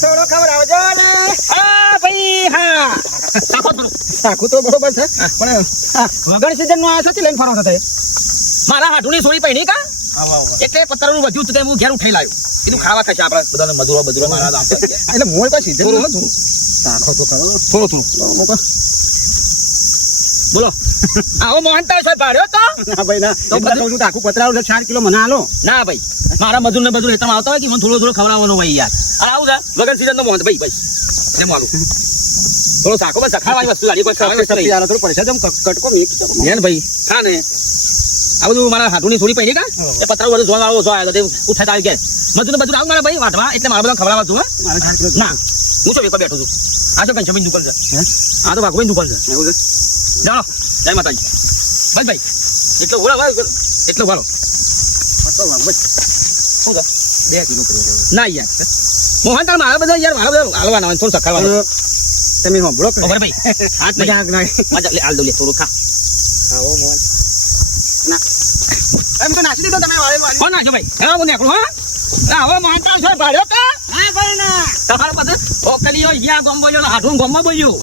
થોડો ખવડાવજો ને. હા ભાઈ હા આખું તો બરોબર છે પણ વગર સીઝન નો આવ્યો છો તે લઈને ફરવા થતા મારા હાટુની સોળી પડી કા એટલે પતરાનું વધ્યું તો હું ઘેર ઉઠાઈ લાવ્યો કીધું ખાવા ખાશે આપણે બધાને મજૂરો મારા એટલે મોય કોઈ સીઝન નો આખો તો કરો થોડું બોલો આવો મોહનતાળ સાહેબ ભાડ્યો તો ના ભાઈ ના તો બધું તો આખું પતરાવું 4 કિલો મને આલો ના ભાઈ મારા મજૂર ને બધું તમે આવતા હોય કે મને થોડું ખવડાવવાનું હોય યાર અરે આવું છે વગર સીઝન નો મોહન ભાઈ એમ આવું થોડો સાકો બસ ખાવાની વસ્તુ લાડી કોઈ ખાવાની વસ્તુ નહીં થોડું પૈસા જમ કટકો મિક્સ મેન ભાઈ હા ને આ બધું મારા હાથુની થોડી પડી કા એ પતરાው બધું જોવા આવો જોયા તો ઉઠાતા આવી ગયા મજૂર બધું આવું મારા ભાઈ વાટવા એટલે મારા બધા ખવડાવવા તું ના હું તો વેકો બેઠો છું આ તો કંચભાઈ દુકાન છે આ તો ભાગભાઈ દુકાન છે એવું છે જાણો જય માતાજી બસ ભાઈ એટલો બોલા ભાઈ એટલો ભાડો શું છે 2 કિલો ના યાર મોહન તાર મારા બધા યાર મારા બધા હાલવાના થોડું સખાવાનું તમે સાંભળો કે ભાઈ હાથ મજા મજા લે હાલ દો લે થોડું ખા આવો મોહન ના એમ તો નાખી દીધો તમે વાળે હો નાખજો ભાઈ હા હું નાખું હા ના હવે મોહન તાર છે ભાડ્યો તો હા ભાઈ ના તમારા પાસે ઓકલીઓ યા ગોમ બોલ્યો હાથું ગોમમાં બોલ્યો